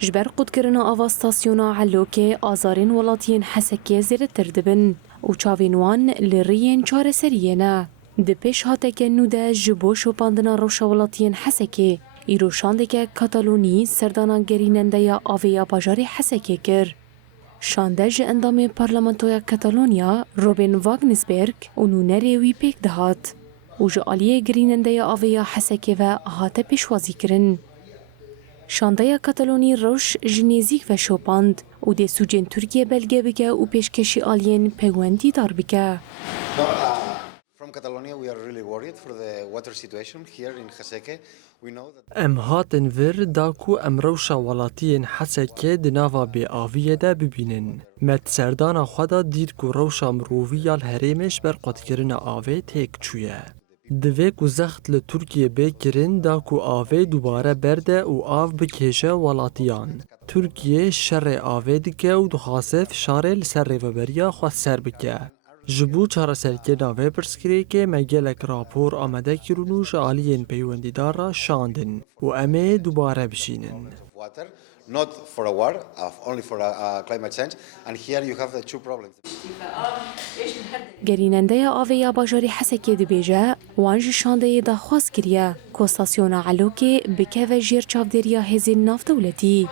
جبر قودکرنا آوا ستاسیونا علوکه آزارین ولاتین حسکیه زیرتر دبن و چاوینوان لرین چاره سریه نه. دپیش هاتکه نوده جبو شوپاندنا روشا ولاتین حسکه ایروشانده که کاتالونی سردانا گریننده یا آویا باجاری حسکه کر. شانده جه اندام پارلمانتویا کاتالونیا روبین واگنسبرگ و نونری وی پیک دهات و جه آلیه گریننده یا آویا حسکه و هاته پیشوازی کرن. شانده کاتالونی روش جنیزیک و شوپاند و ده سوجن ترکیه بلگه بکه و پیشکشی آلین پیوندی دار بکه. From Catalonia, we are really worried for the water situation here in Haseke. We know that ام هاتن ور داکو ام روشا ولاتین حسکه دناوا بی آویه ده ببینن. مد سردانا خدا دید کو روشا مروویال هریمش بر قدکرن آوه تیک چویه. دوی کو زخت لترکیه بکرن داکو آوه دوباره برده و آو بکشه ولاتیان. ترکیه شر آوه دکه و دخاسف شاره لسر ریوبریا خواست سر بکه. جبو چهار سرکه ناوه پرسکری که مگلک راپور آمده کرونوش آلیین پیوندیدار را شاندن و امه دوباره بشینن. water, not for a war, only for climate change. And here you have the two problems. گریننده یا آویا باجاری حسکه دی بیجه وانج شانده دا خواست کریه که ستاسیونا علوکه بکه و جیر چافدریا هزین ناف دولتی.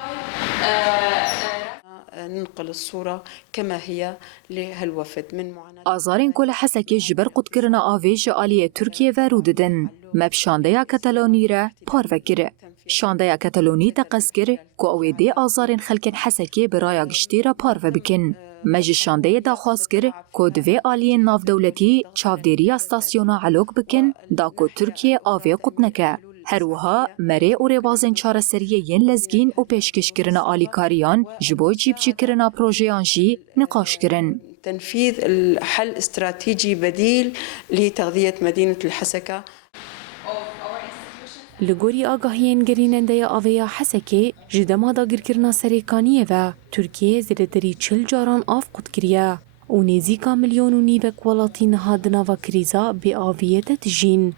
ننقل الصورة كما هي لهالوفد من معاناة آزارین کل حسکی جبر قدکرنا آویج آلیه ترکیه و روددن. مب شانده کتالونی را پار وکره. شانده کتالونی تقص کر که اویده آزارین خلکن حسکی برای گشتی را پار و بکن. مج شانده دا خواست کر که دوی آلیه ناف دولتی چافدیری استاسیونا علوک بکن دا که ترکیه آوی قد نکه. هروها مره و روازن چاره سریه ین لزگین و پیشکش کرن آلیکاریان جبوی جیبچی کرن پروژیان جی نقاش کرن. تنفيذ الحل استراتيجي بديل لتغذية مدينة الحسكة. لگوری آگاهین گریننده یا آویا حسکه جدما دا گرکرنا سریکانیه و ترکیه زیردری 40 جاران آف قد کریه و نیزیکا 1.5 میلیون ولاتین هادنا و کریزا بی آویه تجین.